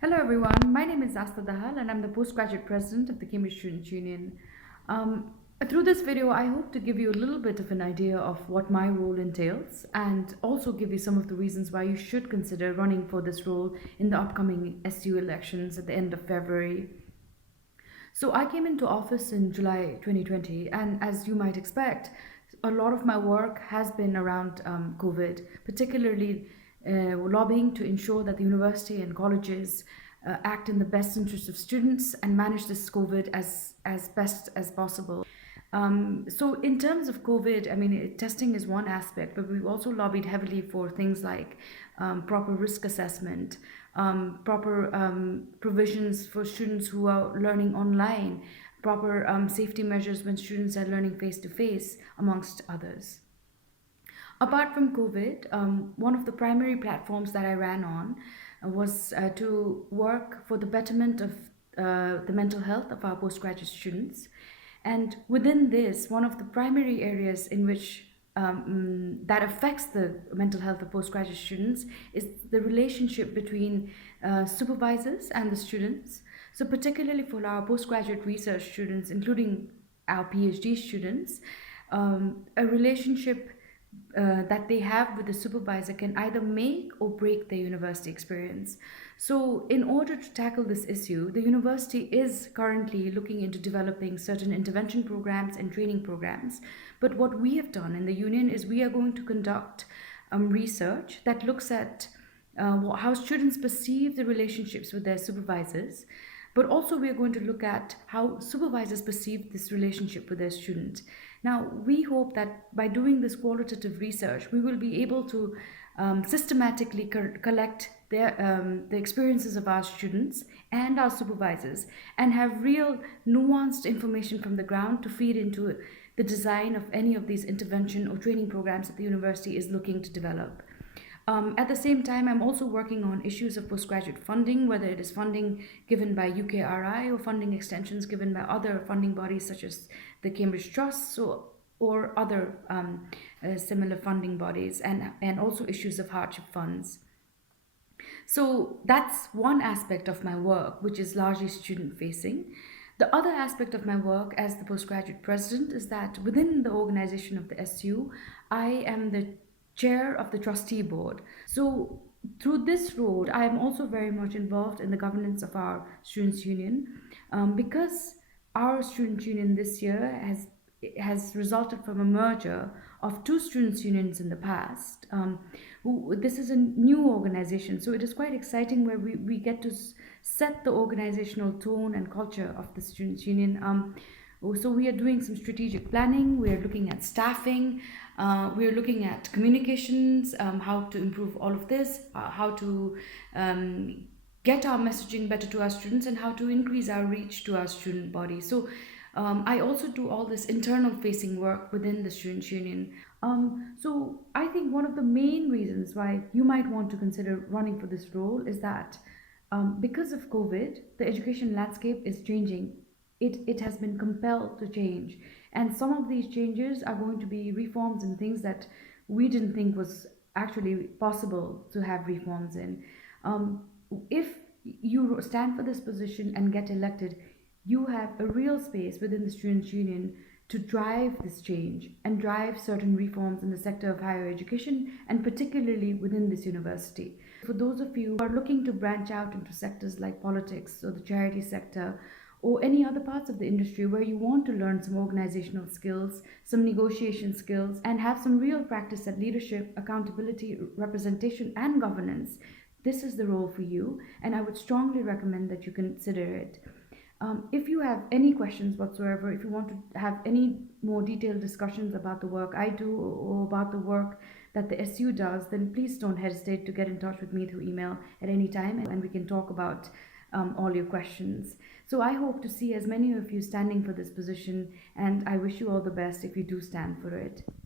Hello everyone, my name is Asta Dahal and I'm the postgraduate president of the Cambridge Students' Union. Through this video, I hope to give you a little bit of an idea of what my role entails and also give you some of the reasons why you should consider running for this role in the upcoming SU elections at the end of February. So I came into office in July 2020, and as you might expect, a lot of my work has been around COVID, particularly lobbying to ensure that the university and colleges act in the best interest of students and manage this COVID as best as possible. So in terms of COVID, I mean, testing is one aspect, but we've also lobbied heavily for things like proper risk assessment, proper provisions for students who are learning online, proper safety measures when students are learning face to face, amongst others. Apart from COVID, one of the primary platforms that I ran on was to work for the betterment of the mental health of our postgraduate students. And within this, one of the primary areas in which that affects the mental health of postgraduate students is the relationship between supervisors and the students. So, particularly for our postgraduate research students, including our PhD students, a relationship that they have with the supervisor can either make or break their university experience. So, in order to tackle this issue, the university is currently looking into developing certain intervention programs and training programs. But what we have done in the union is we are going to conduct research that looks at how students perceive the relationships with their supervisors, but also we are going to look at how supervisors perceive this relationship with their student. Now, we hope that by doing this qualitative research, we will be able to systematically collect the experiences of our students and our supervisors and have real nuanced information from the ground to feed into the design of any of these intervention or training programs that the university is looking to develop. At the same time, I'm also working on issues of postgraduate funding, whether it is funding given by UKRI or funding extensions given by other funding bodies such as the Cambridge Trust or other similar funding bodies, and also issues of hardship funds. So that's one aspect of my work, which is largely student facing. The other aspect of my work as the postgraduate president is that within the organization of the SU, I am the chair of the trustee board. So through this role, I am also very much involved in the governance of our students' union because our student union this year has resulted from a merger of two students' unions in the past. This is a new organization, so it is quite exciting where we get to set the organizational tone and culture of the students' union. So we are doing some strategic planning, we are looking at staffing, we are looking at communications, how to improve all of this, how to get our messaging better to our students, and how to increase our reach to our student body. So I also do all this internal facing work within the Students' Union. So I think one of the main reasons why you might want to consider running for this role is that because of COVID, the education landscape is changing. It has been compelled to change. And some of these changes are going to be reforms and things that we didn't think was actually possible to have reforms in. Um, if you stand for this position and get elected, you have a real space within the Students' Union to drive this change and drive certain reforms in the sector of higher education and particularly within this university. For those of you who are looking to branch out into sectors like politics or the charity sector or any other parts of the industry where you want to learn some organizational skills, some negotiation skills, and have some real practice at leadership, accountability, representation, and governance, this is the role for you, and I would strongly recommend that you consider it. If you have any questions whatsoever, if you want to have any more detailed discussions about the work I do or about the work that the SU does, then please don't hesitate to get in touch with me through email at any time and we can talk about all your questions. So I hope to see as many of you standing for this position, and I wish you all the best if you do stand for it.